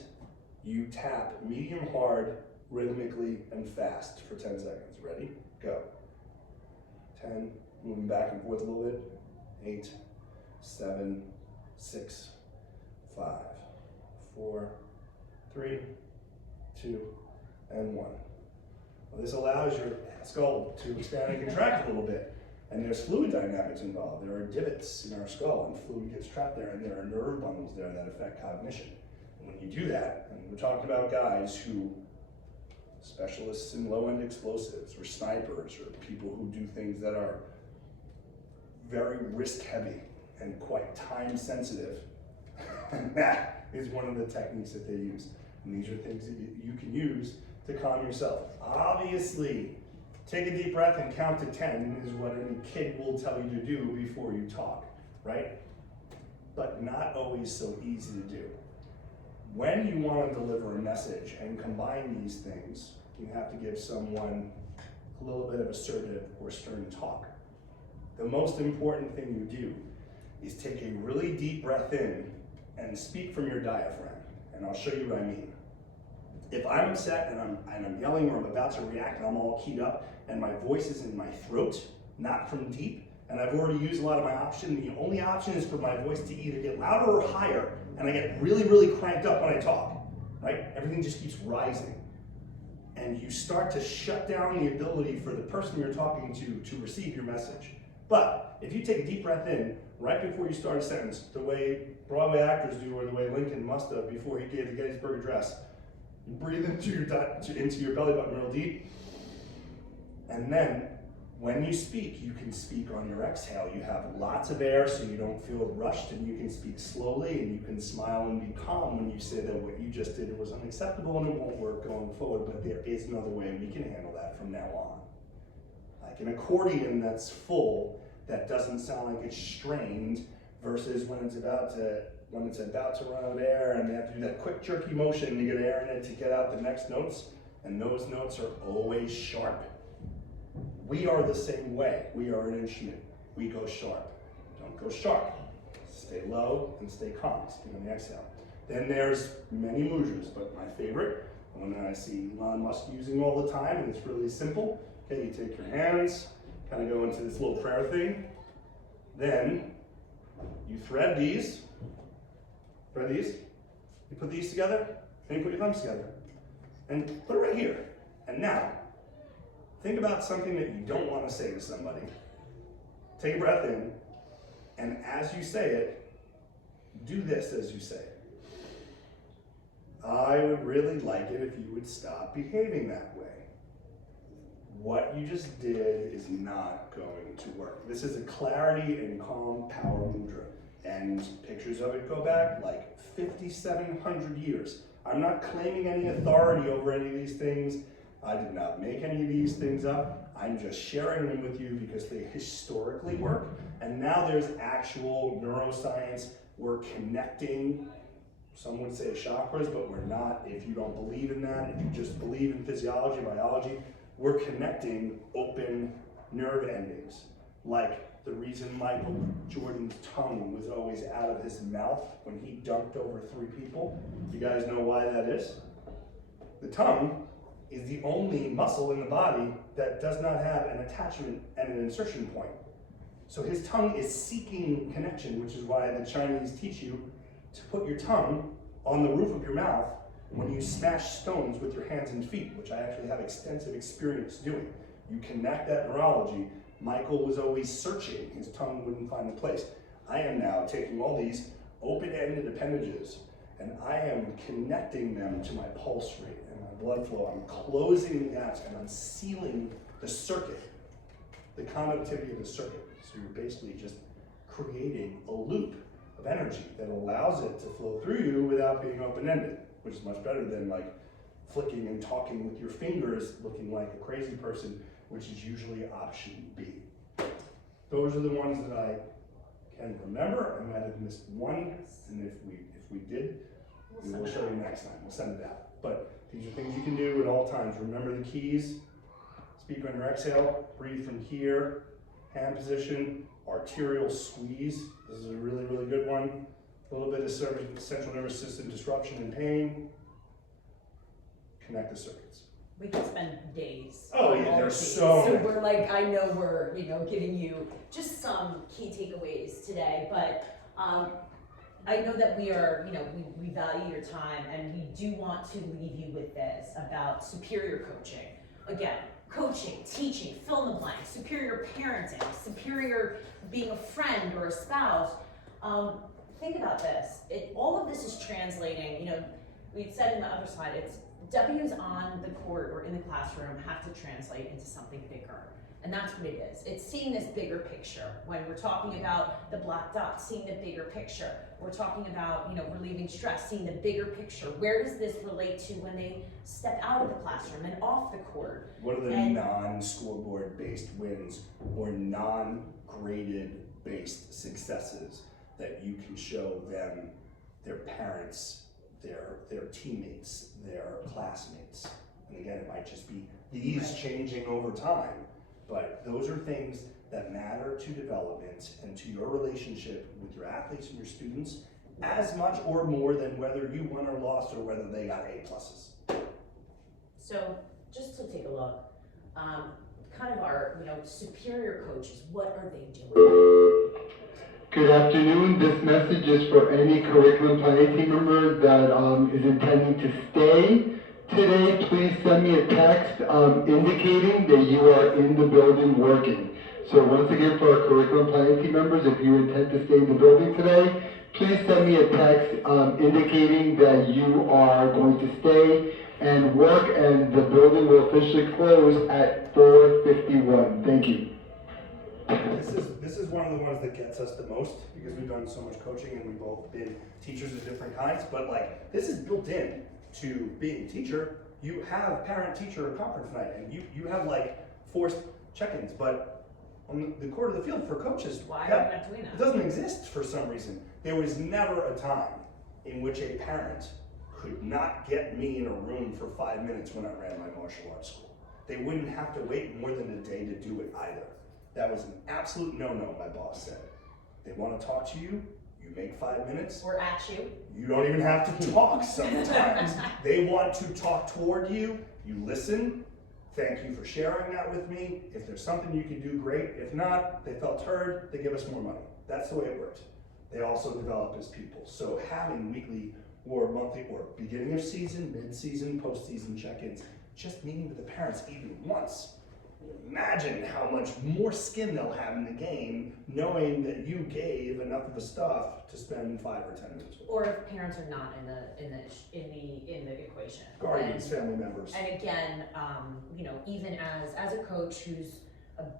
you tap medium hard, rhythmically and fast for 10 seconds. Ready? Go. 10, moving back and forth a little bit. 8, 7, 6, 5, 4, 3, 2, and 1. Well, this allows your skull to expand and contract a little bit. And there's fluid dynamics involved. There are divots in our skull, and fluid gets trapped there, and there are nerve bundles there that affect cognition. And when you do that, and we're talking about guys who, specialists in low-end explosives, or snipers, or people who do things that are very risk-heavy and quite time-sensitive, and that is one of the techniques that they use. And these are things that you can use to calm yourself. Obviously, take a deep breath and count to 10 is what any kid will tell you to do before you talk, right? But not always so easy to do. When you want to deliver a message and combine these things, you have to give someone a little bit of assertive or stern talk. the most important thing you do is take a really deep breath in and speak from your diaphragm. And I'll show you what I mean. If I'm upset and I'm yelling or I'm about to react and I'm all keyed up and my voice is in my throat, not from deep, and I've already used a lot of my option, the only option is for my voice to either get louder or higher, and I get really, really cranked up when I talk, right? Everything just keeps rising. And you start to shut down the ability for the person you're talking to receive your message. But if you take a deep breath in right before you start a sentence, the way Broadway actors do or the way Lincoln must have before he gave the Gettysburg Address, you breathe into your belly button real deep, and then when you speak, you can speak on your exhale. You have lots of air so you don't feel rushed, and you can speak slowly, and you can smile and be calm when you say that what you just did was unacceptable and it won't work going forward, but there is another way and we can handle that from now on. Like an accordion that's full, that doesn't sound like it's strained, versus when it's about to run out of air and they have to do that quick jerky motion to get air in it to get out the next notes, and those notes are always sharp. We are the same way. We are an instrument. We go sharp. Don't go sharp. Stay low and stay calm. Speak on the exhale. Then there's many mudras, but my favorite, the one that I see Elon Musk using all the time, and it's really simple. Okay, you take your hands, kind of go into this little prayer thing. Then you thread these. You put these together, and you put your thumbs together. And put it right here. And now, think about something that you don't want to say to somebody. Take a breath in, and as you say it, do this as you say it. I would really like it if you would stop behaving that way. What you just did is not going to work. This is a clarity and calm power mudra, and pictures of it go back like 5,700 years. I'm not claiming any authority over any of these things. I did not make any of these things up. I'm just sharing them with you because they historically work. And now there's actual neuroscience. We're connecting, some would say chakras, but we're not. If you don't believe in that, if you just believe in physiology, biology, we're connecting open nerve endings. Like the reason Michael Jordan's tongue was always out of his mouth when he dunked over 3 people. You guys know why that is? The tongue is the only muscle in the body that does not have an attachment and an insertion point. So his tongue is seeking connection, which is why the Chinese teach you to put your tongue on the roof of your mouth when you smash stones with your hands and feet, which I actually have extensive experience doing. You connect that neurology. Michael was always searching. His tongue wouldn't find a place. I am now taking all these open-ended appendages and I am connecting them to my pulse rate and my blood flow. I'm closing the gaps and I'm sealing the circuit, the conductivity of the circuit. So you're basically just creating a loop of energy that allows it to flow through you without being open-ended, which is much better than like flicking and talking with your fingers looking like a crazy person, which is usually option B. Those are the ones that I can remember. I might have missed one, and if we did, we will show you next time. We'll send it out. But these are things you can do at all times. Remember the keys. Speak on your exhale. Breathe from here. Hand position. Arterial squeeze. This is a really, really good one. A little bit of central nervous system disruption and pain. Connect the circuits. We could spend days. Oh on yeah, all there's of these. so So many. we're like, I know we're, giving you just some key takeaways today, but I know that we are, we value your time, and we do want to leave you with this about superior coaching. Again, coaching, teaching, fill in the blank, superior parenting, superior being a friend or a spouse. Think about this. All of this is translating, we said in the other slide, it's W's on the court or in the classroom have to translate into something bigger. And that's what it is. It's seeing this bigger picture. When we're talking about the black dots, seeing the bigger picture. We're talking about, relieving stress, seeing the bigger picture. Where does this relate to when they step out of the classroom and off the court? What are the non-scoreboard based wins or non-graded based successes that you can show them, their parents, their teammates, their classmates? And again, it might just be these changing over time, But those are things that matter to development and to your relationship with your athletes and your students as much or more than whether you won or lost or whether they got A pluses. So just to take a look, kind of our, superior coaches, what are they doing? Good afternoon. This message is for any curriculum planning team member that is intending to stay today. Please send me a text indicating that you are in the building working. So once again, for our curriculum planning team members, if you intend to stay in the building today, please send me a text indicating that you are going to stay and work, and the building will officially close at 4:51. Thank you. This is one of the ones that gets us the most because we've done so much coaching and we've both been teachers of different kinds, but like this is built in to being a teacher. You have parent-teacher conference night and you have like forced check-ins, but on the court of the field for coaches, Why are we not doing it that? doesn't exist for some reason. There was never a time in which a parent could not get me in a room for 5 minutes when I ran my martial arts school. They wouldn't have to wait more than a day to do it either. That was an absolute no-no, my boss said. They want to talk to you, you make 5 minutes. Or at you. You don't even have to talk sometimes. They want to talk toward you, you listen. Thank you for sharing that with me. If there's something you can do, great. If not, they felt heard, they give us more money. That's the way it worked. They also develop as people. So having weekly or monthly or beginning of season, mid-season, post-season check-ins, just meeting with the parents even once. Imagine how much more skin they'll have in the game knowing that you gave enough of the stuff to spend 5 or 10 minutes with. Or if parents are not in the equation. Guardians, family members. And again, even as a coach who's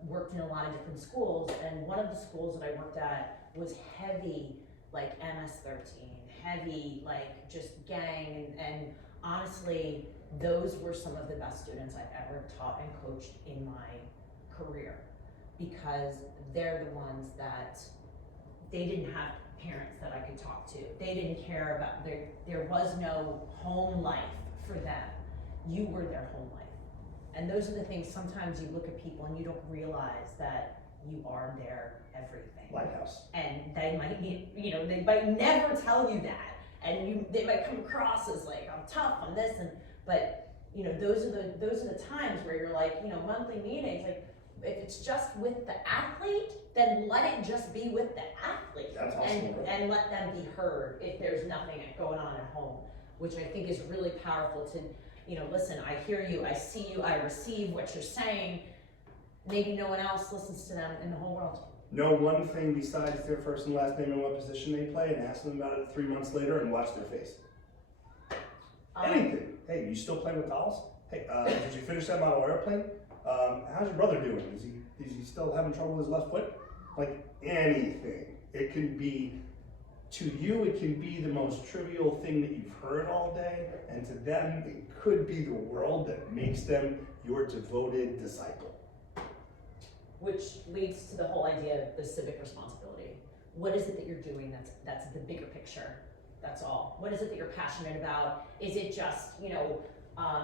worked in a lot of different schools, and one of the schools that I worked at was heavy, like MS-13, heavy, like just gang, and honestly, those were some of the best students I've ever taught and coached in my career, because they're the ones that they didn't have parents that I could talk to. They didn't care about there was no home life for them. You were their home life. And those are the things sometimes you look at people and you don't realize that you are their everything. Lighthouse. And they might need, they might never tell you that. And they might come across as like, I'm tough on this, but those are the times where you're like, monthly meetings, like if it's just with the athlete, then let it just be with the athlete. That's awesome. And let them be heard if there's nothing going on at home, which I think is really powerful to, listen, I hear you, I see you, I receive what you're saying. Maybe no one else listens to them in the whole world. Know one thing besides their first and last name and what position they play, and ask them about it 3 months later and watch their face. Anything. Hey, you still playing with dolls? Hey, did you finish that model airplane? How's your brother doing? Is he still having trouble with his left foot? Like anything. It can be, to you, it can be the most trivial thing that you've heard all day, and to them, it could be the world that makes them your devoted disciple. Which leads to the whole idea of the civic responsibility. What is it that you're doing that's the bigger picture? That's all. What is it that you're passionate about? Is it just,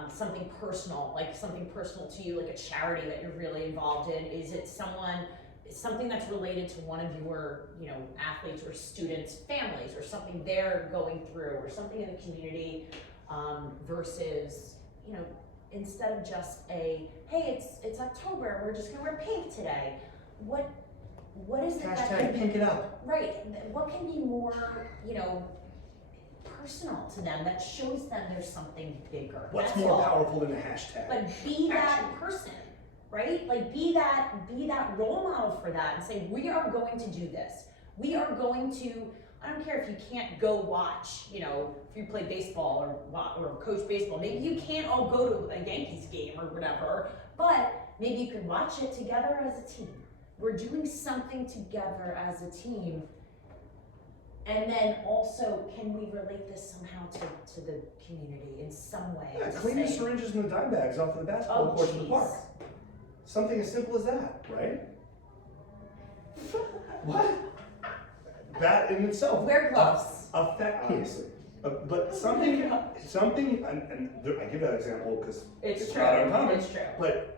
something personal, like something personal to you, like a charity that you're really involved in? Is it something that's related to one of your, athletes or students' families, or something they're going through, or something in the community, versus, instead of just hey, it's October, we're just gonna wear pink today. What is it that can pink it up. Right, what can be more, personal to them that shows them there's something bigger? What's That's more all. powerful than a hashtag? But be that Action. person, right? Like be that role model for that and say, we are going to do this. We are going to, I don't care if you can't go watch, if you play baseball or coach baseball, maybe you can't all go to a Yankees game or whatever, but maybe you can watch it together as a team. We're doing something together as a team. And then also, can we relate this somehow to the community in some way? Yeah, to clean the say, syringes and the dime bags off of the basketball court in the jeez. park. Something as simple as that, right? What? That in itself. Wear gloves. Obviously. But something, and I give that example because It's true. not uncommon. It's true. But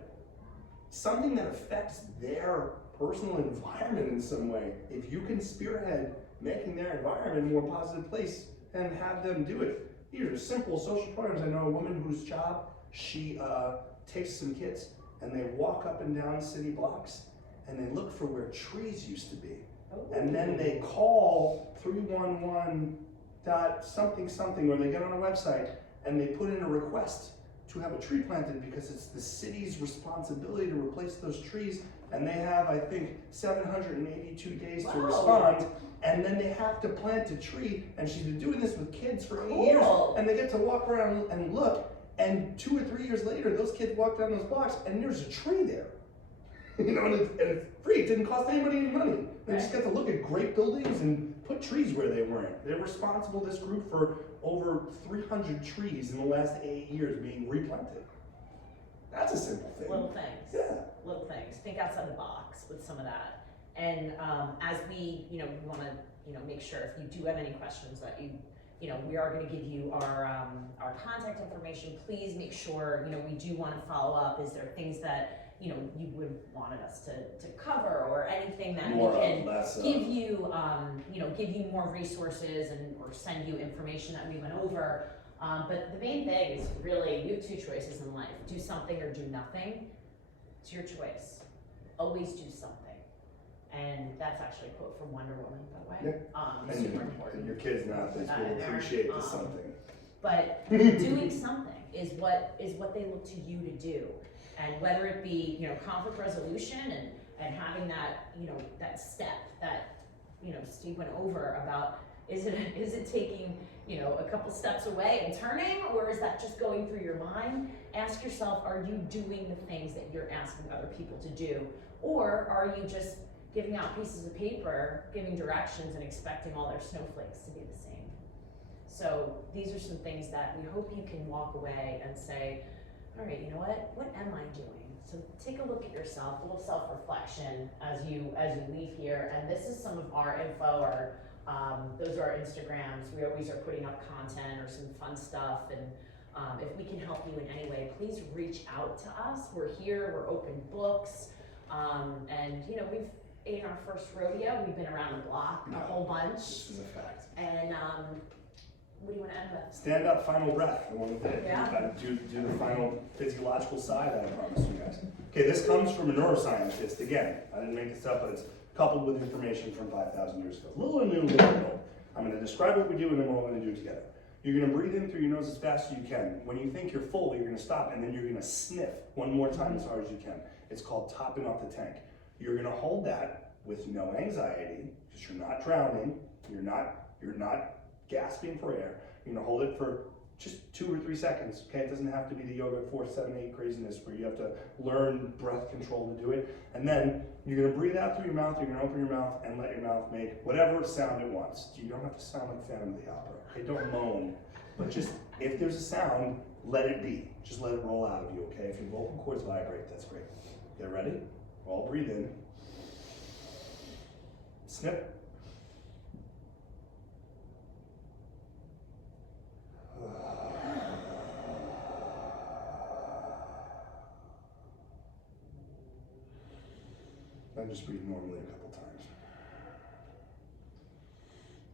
something that affects their personal environment in some way. If you can spearhead making their environment a more positive place and have them do it. These are simple social programs. I know a woman whose job, she takes some kids and they walk up and down city blocks and they look for where trees used to be. And then they call 311 dot something something, or they get on a website and they put in a request to have a tree planted because it's the city's responsibility to replace those trees, and they have, I think, 782 days to respond, and then they have to plant a tree, and she's been doing this with kids for 8 years, and they get to walk around and look, and 2 or 3 years later, those kids walk down those blocks, and there's a tree there. You know, and it's free. It didn't cost anybody any money. They just got to look at great buildings and put trees where they weren't. They're responsible, this group, for over 300 trees in the last 8 years being replanted. That's a simple thing. Little things. Yeah. Little things. Think outside the box with some of that. And as we, we want to, make sure if you do have any questions that we are going to give you our contact information. Please make sure, we do want to follow up. Is there things that you would wanted us to cover, or anything that More we can give you, give you more resources or send you information that we went over. But the main thing is really, you have two choices in life: do something or do nothing. It's your choice. Always do something. And that's actually a quote from Wonder Woman, by the way. And Super important. And your kids and athletes will appreciate the something. But doing something is what they look to you to do. And whether it be, conflict resolution and having that, that step that, Steve went over about, is it taking, a couple steps away and turning, or is that just going through your mind? Ask yourself, are you doing the things that you're asking other people to do? Or are you just giving out pieces of paper, giving directions, and expecting all their snowflakes to be the same? So these are some things that we hope you can walk away and say, all right, you know what am I doing? So take a look at yourself, a little self-reflection as you leave here. And this is some of our info, those are our Instagrams. We always are putting up content or some fun stuff. And if we can help you in any way, please reach out to us. We're here, we're open books. And we've in our first rodeo, we've been around the block a whole bunch. This is a fact. And what do you want to end with? Stand up, final breath. I want to Yeah. do the final physiological side, I promise you guys. Okay, this comes from a neuroscientist. Again, I didn't make this up, but it's coupled with information from 5,000 years ago. A little new, a little old. I'm going to describe what we do, and then we're all going to do it together. You're going to breathe in through your nose as fast as you can. When you think you're full, you're going to stop, and then you're going to sniff one more time as hard as you can. It's called topping off the tank. You're going to hold that with no anxiety, because you're not drowning. You're not gasping for air. You're going to hold it for just 2 or 3 seconds. Okay, it doesn't have to be the yoga 4, 7, 8 craziness where you have to learn breath control to do it. And then you're going to breathe out through your mouth. You're going to open your mouth and let your mouth make whatever sound it wants. You don't have to sound like Phantom of the Opera. Okay, don't moan, but just if there's a sound, let it be. Just let it roll out of you. Okay, if your vocal cords vibrate, that's great. Get ready? All breathe in. Snip. Then just breathe normally a couple times.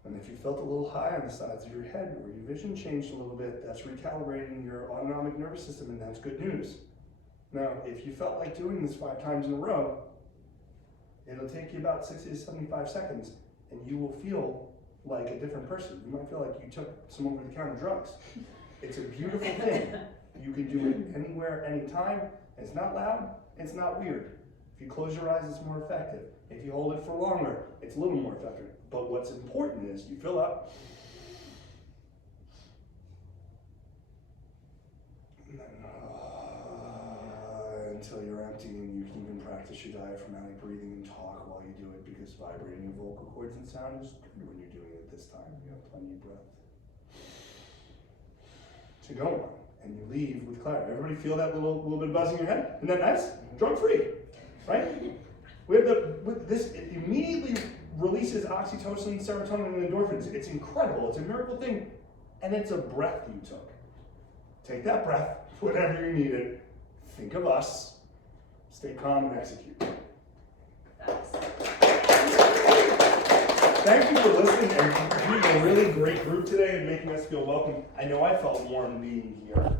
And if you felt a little high on the sides of your head or your vision changed a little bit, that's recalibrating your autonomic nervous system, and that's good news. Now, if you felt like doing this 5 times in a row, it'll take you about 60 to 75 seconds, and you will feel like a different person. You might feel like you took some over-the-counter drugs. It's a beautiful thing. You can do it anywhere, anytime. It's not loud, it's not weird. If you close your eyes, it's more effective. If you hold it for longer, it's a little more effective. But what's important is you fill up, and then until you're empty, and you can even practice your diaphragmatic breathing and talk while you do it, because vibrating your vocal cords and sound is good when you're doing it this time. You have plenty of breath to go on, and you leave with clarity. Everybody feel that little bit of buzzing in your head? Isn't that nice? Drug free, right? We have this, it immediately releases oxytocin, serotonin, and endorphins. It's incredible. It's a miracle thing, and it's a breath you took. Take that breath, whenever you need it. Think of us. Stay calm and execute. That's- Thank you for listening and being a really great group today and making us feel welcome. I know I felt warm being here.